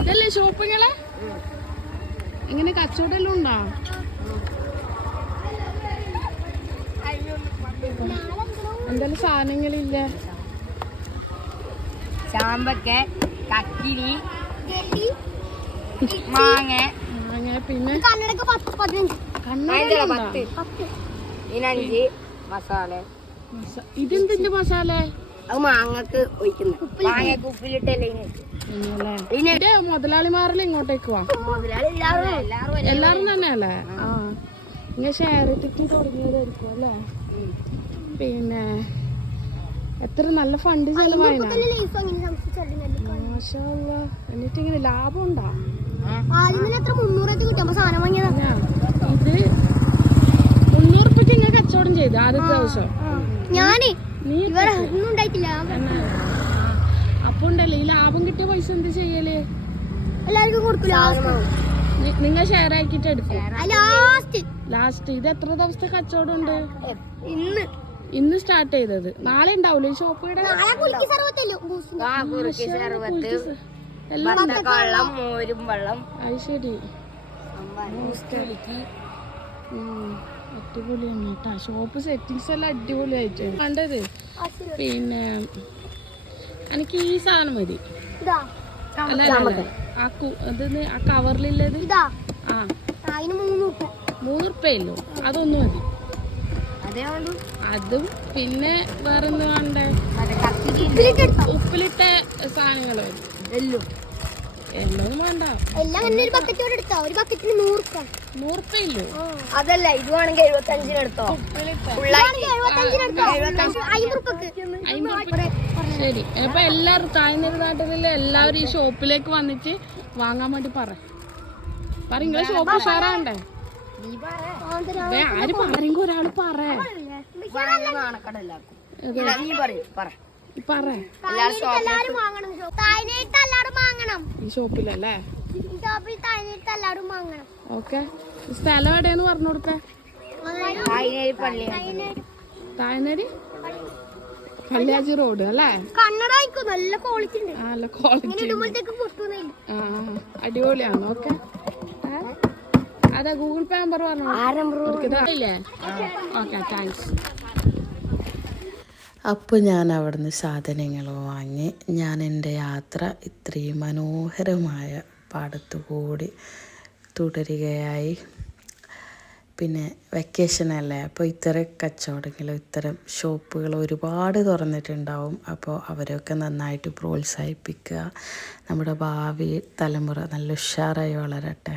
ഇതല്ലേ ഷോപ്പിങ്ങളെ? എങ്ങനെ കച്ചവടം എല്ലാം ഉണ്ടോ? എന്തെല്ലാം സാധനങ്ങളില്ല? ചാമ്പക്ക, കക്കിരി, മാങ്ങ, പിന്നെ മസാല. ഇതെന്തിന്റെ മസാല? അത് മാങ്ങക്ക് ഒഴിക്കുന്നു. മാങ്ങക്ക് ഉപ്പിലിട്ടല്ലേ. മുതലാളിമാരെല്ലാം ഇങ്ങോട്ടേക്ക് വാ. എല്ലാരും തന്നെയല്ലേ? ആ ഇങ്ങനെ ഷെയർ ഇട്ടിട്ട് തുടങ്ങിയതായിരിക്കും അല്ലേ? പിന്നെ എത്ര നല്ല ഫണ്ട് ചെലവായി. എന്നിട്ട് ഇങ്ങനെ ലാഭം ഉണ്ടോ? ഇത് 300 രൂപയ്ക്ക് ഇങ്ങനെ കച്ചവടം ചെയ്തു ആദ്യത്തെ ദിവസം. അപ്പൊ ഉണ്ടല്ലേ ഈ ലാഭം കിട്ടിയ പൈസ എന്ത് ചെയ്യല്? എല്ലാവർക്കും കൊടുക്കും. നിങ്ങൾ ഷെയർ ആക്കിട്ട് എടുക്കും ലാസ്റ്റ്. ഇത് എത്ര ദിവസത്തെ കച്ചവടം ഉണ്ട്? ഇന്ന് സ്റ്റാർട്ട് ചെയ്തത്. നാളെ ഉണ്ടാവൂലേ ഈ ഷോപ്പ്? അത് ശരി. അടിപൊളിയാണ് കേട്ടാ ഷോപ്പ്. സെറ്റിങ്സ് എല്ലാം അടിപൊളിയായിട്ട് കണ്ടത്. പിന്നെ എനിക്ക് ഈ സാധനം മതി. ആ കവറിലുള്ളത് 3 രൂപയല്ലോ? അതൊന്നും മതി. അതും പിന്നെ വേറൊന്നും വേണ്ടേ? ഉപ്പിലിട്ട സാധനങ്ങളോ? എല്ലാം വേണ്ട. 100 രൂപയല്ലോ? അതല്ല, ഇത് വേണമെങ്കിൽ 75 എടുത്തോ. ശരി. അപ്പൊ എല്ലാരും താഴ്ന്നൊരു നാട്ടിലെ എല്ലാവരും ഈ ഷോപ്പിലേക്ക് വന്നിട്ട് വാങ്ങാൻ വേണ്ടി പറ. നിങ്ങളെ ഷോപ്പ് ഉഷാറാണ്ടേ? ആര് പറയുമ്പോ ഒരാള് ഈ ഷോപ്പിലല്ലേ? ഓക്കെ. സ്ഥലം എവിടെയെന്ന് പറഞ്ഞു കൊടുത്തേ. തായനേരി കല്യാജി റോഡ് അല്ലേ? നല്ല ക്വാളിറ്റി ഉണ്ട്. നല്ല ക്വാളിറ്റി. അടിപൊളിയാണ്. ഓക്കെ. അതാ ഗൂഗിൾ പേ നമ്പർ പറഞ്ഞു. Okay, thanks. അപ്പോൾ ഞാൻ അവിടുന്ന് സാധനങ്ങൾ വാങ്ങി ഞാൻ എൻ്റെ യാത്ര ഇത്രയും മനോഹരമായ പാടത്തുകൂടി തുടരുകയായി. പിന്നെ വെക്കേഷനല്ലേ, അപ്പോൾ ഇത്തരം കച്ചവടങ്ങൾ, ഇത്തരം ഷോപ്പുകൾ ഒരുപാട് തുറന്നിട്ടുണ്ടാവും. അപ്പോൾ അവരൊക്കെ നന്നായിട്ട് പ്രോത്സാഹിപ്പിക്കുക. നമ്മുടെ ഭാവി തലമുറ നല്ല ഉഷാറായി വളരട്ടെ.